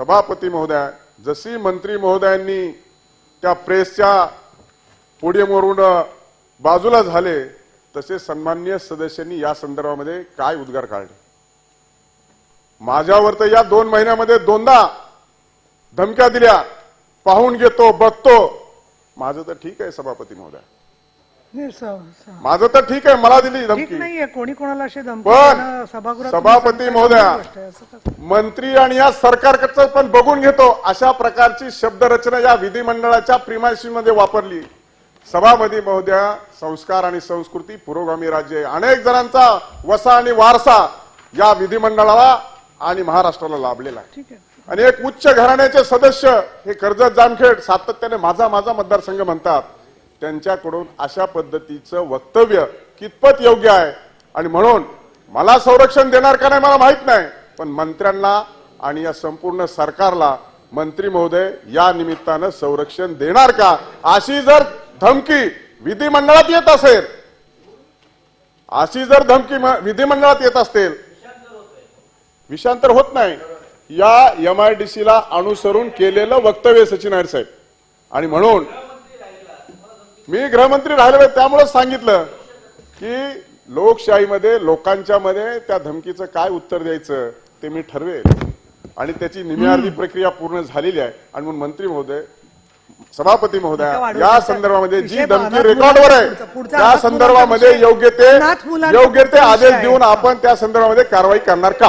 सभापती महोदय जशी मंत्री महोदयांनी त्या प्रेसच्या पोडियमवरून बाजूला झाले तसे सन्मान्य सदस्यांनी या संदर्भामध्ये काय उद्गार काढले? माझ्यावर तर या दोन महिन्यामध्ये दोनदा धमक्या दिल्या पाहून घेतो बघतो. माझं तर ठीक आहे सभापती महोदय. माझं तर ठीक आहे मला दिली धमकी. नाहीये कोणी कोणाला पण सभापती महोदया? मंत्री आणि या सरकारकडचं पण बघून घेतो अशा प्रकारची शब्दरचना या विधिमंडळाच्या प्रिमायसी मध्ये वापरली. सभापती महोदया संस्कार आणि संस्कृती पुरोगामी राज्य आहे. अनेक जणांचा वसा आणि वारसा या विधिमंडळाला आणि महाराष्ट्राला लाभलेला आहे. आणि एक उच्च घराण्याचे सदस्य हे कर्जत जामखेड सातत्याने माझा माझा मतदारसंघ म्हणतात. त्यांच्याकडून अशा पद्धतीचं वक्तव्य कितपत योग्य आहे? आणि म्हणून मला संरक्षण देणार का नाही मला माहीत नाही. पण मंत्र्यांना आणि या संपूर्ण सरकारला मंत्री महोदय या निमित्तानं संरक्षण देणार का? अशी जर धमकी विधिमंडळात येत असेल अशी जर धमकी विधिमंडळात येत असेल विषांतर होत नाही. या एम आय डी ला अनुसरून केलेलं वक्तव्य सचिन नायर साहेब. आणि म्हणून मी गृहमंत्री राहिले त्यामुळेच सांगितलं की लोकशाहीमध्ये लोकांच्या मध्ये त्या धमकीचं काय उत्तर द्यायचं ते मी ठरवेल. आणि त्याची निम्यार्धी प्रक्रिया पूर्ण झालेली आहे. आणि म्हणून मंत्री महोदय सभापती महोदय या. संदर्भामध्ये जी धमकी रेकॉर्डवर आहे त्या संदर्भामध्ये योग्य ते योग्य ते आदेश. देऊन आपण त्या संदर्भामध्ये कारवाई करणार का?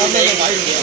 담배는 많이 먹어요.